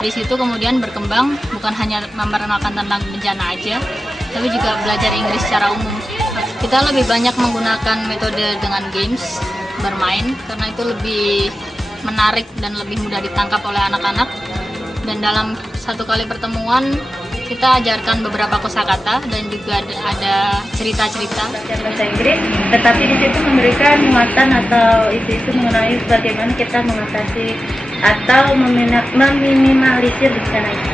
Di situ kemudian berkembang bukan hanya memperkenalkan tentang bencana aja, tapi juga belajar Inggris secara umum. Kita lebih banyak menggunakan metode dengan games, bermain, karena itu lebih menarik dan lebih mudah ditangkap oleh anak-anak. Dan dalam satu kali pertemuan, kita ajarkan beberapa kosakata dan juga ada cerita-cerita. Bahasa Inggris, tetapi di situ memberikan muatan atau isu-isu mengenai bagaimana kita mengatasi atau meminimalisir bencana itu.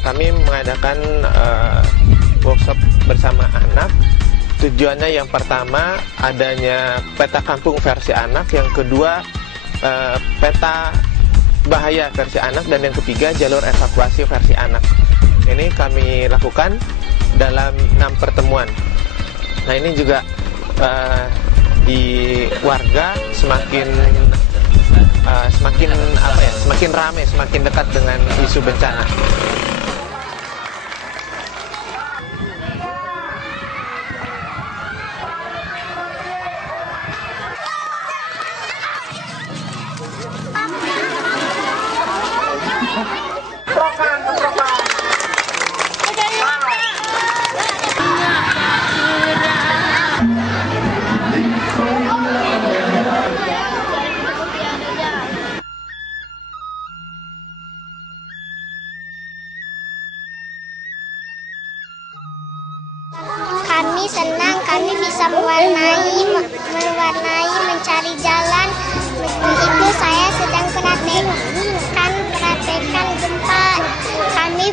Kami mengadakan workshop bersama anak. Tujuannya yang pertama adanya peta kampung versi anak, yang kedua peta bahaya versi anak, dan yang ketiga jalur evakuasi versi anak. Ini kami lakukan dalam 6 pertemuan. Nah, ini juga di warga semakin ramai, semakin dekat dengan isu bencana. Kami senang, kami bisa mewarnai, mencari jalan. Itu saya sedang praktekkan gempa. Kami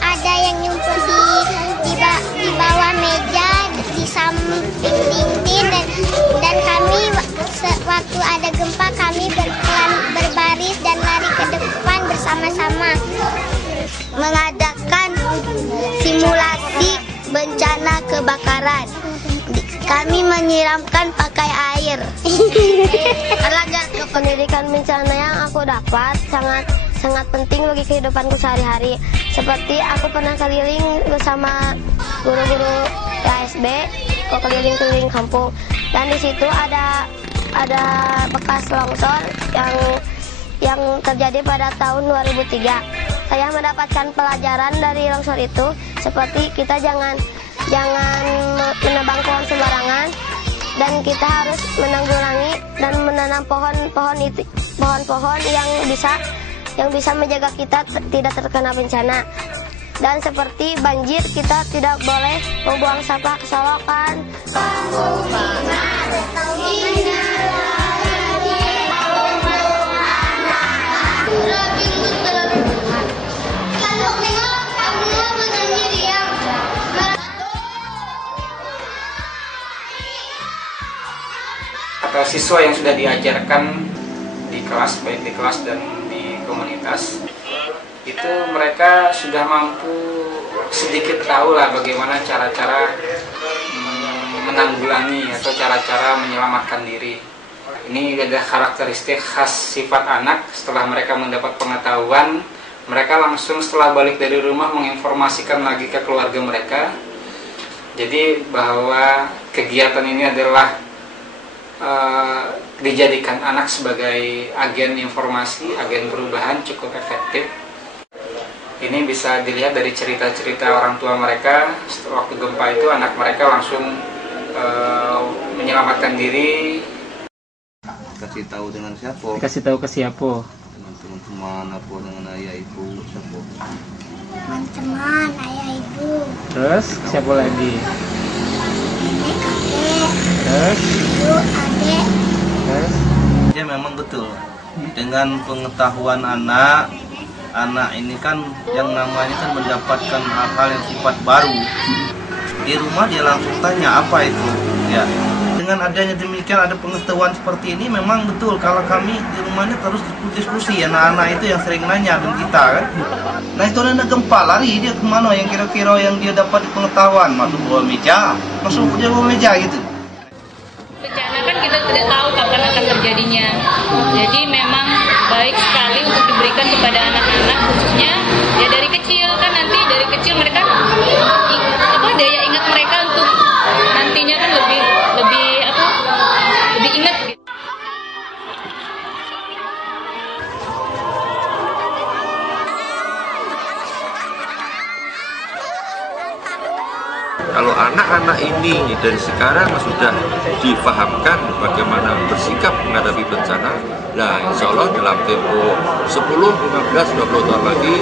ada yang nyumpul di bawah meja, di samping dinding, dan kami waktu ada gempa kami berbaris dan lari ke depan bersama-sama. Mengadakan simulasi bencana kebakaran. Kami menyiramkan pakai air. Pelajaran pendidikan bencana yang aku dapat sangat penting bagi kehidupanku sehari-hari. Seperti aku pernah keliling bersama guru-guru ASB, keliling-keliling kampung, dan di situ ada bekas longsor yang terjadi pada tahun 2003. Saya mendapatkan pelajaran dari longsor itu, seperti kita jangan menebang pohon sembarangan, dan kita harus menanggulangi dan menanam pohon-pohon yang bisa menjaga kita tidak terkena bencana. Dan seperti banjir, kita tidak boleh membuang sampah ke solokan. Atau siswa yang sudah diajarkan di kelas, baik di kelas dan di komunitas, itu mereka sudah mampu sedikit tahu lah bagaimana cara-cara menanggulangi atau cara-cara menyelamatkan diri. Ini ada karakteristik khas sifat anak. Setelah mereka mendapat pengetahuan, mereka langsung setelah balik dari rumah menginformasikan lagi ke keluarga mereka. Jadi bahwa kegiatan ini adalah dijadikan anak sebagai agen informasi, agen perubahan cukup efektif. Ini bisa dilihat dari cerita-cerita orang tua mereka. Setelah waktu gempa itu anak mereka langsung menyelamatkan diri. Kasih tahu dengan siapa? Kasih tahu ke siapa? Dengan teman-teman, apa dengan ayah ibu, siapa? Teman-teman, ayah ibu. Terus siapa lagi? Nenek, kakek. Terus? Ibu, adik. Terus? Ya memang betul. Dengan pengetahuan anak ini kan yang namanya kan mendapatkan hal-hal yang sifat baru. Di rumah dia langsung tanya apa itu. Ya. Dengan adanya demikian, ada pengetahuan seperti ini, memang betul kalau kami di rumahnya terus diskusi, anak-anak itu yang sering nanya dengan kita kan. Nah itu ada gempa, lari dia kemana yang kira-kira yang dia dapat pengetahuan, masuk bawah meja, gitu. Bencana kan kita tidak tahu kapan akan terjadinya. Jadi memang baik sekali untuk diberikan kepada anak-anak, khususnya ya dari kecil kan, nanti dari kecil mereka Kalau anak-anak ini dari sekarang sudah dipahamkan bagaimana bersikap menghadapi bencana, nah insya Allah dalam tempo 10, 15, 20 tahun lagi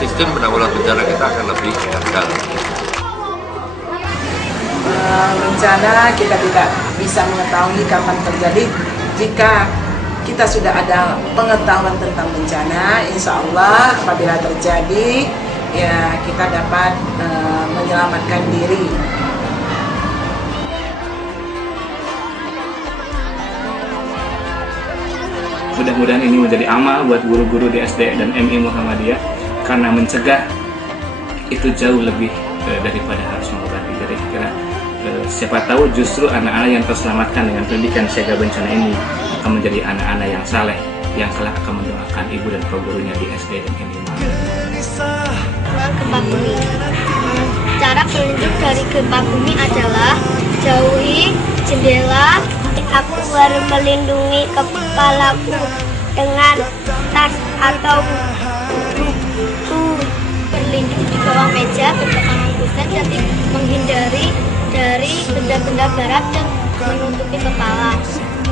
sistem penanggulangan bencana kita akan lebih gagal. Bencana kita tidak bisa mengetahui kapan terjadi. Jika kita sudah ada pengetahuan tentang bencana, insya Allah apabila terjadi, ya kita dapat menyelamatkan diri. Mudah-mudahan ini menjadi amal buat guru-guru di SD dan MI Muhammadiyah, karena mencegah itu jauh lebih daripada harus mengobati. Jadi kira siapa tahu justru anak-anak yang terselamatkan dengan pendidikan siaga bencana ini akan menjadi anak-anak yang saleh, yang kelak akan mendoakan ibu dan bapak gurunya di SD dan MI Muhammadiyah. Gempa bumi. Cara pelindung dari gempa bumi adalah jauhi jendela. Aku harus melindungi kepalaku dengan tas atau buku, berlindung di bawah meja, berpegangan kusen, jadi menghindari dari benda-benda berat dan menutupi kepala.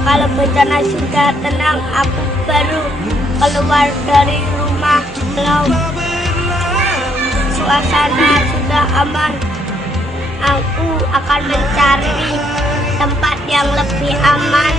Kalau bencana sudah tenang, aku baru keluar dari rumah. Kalau suasana sudah aman, aku akan mencari tempat yang lebih aman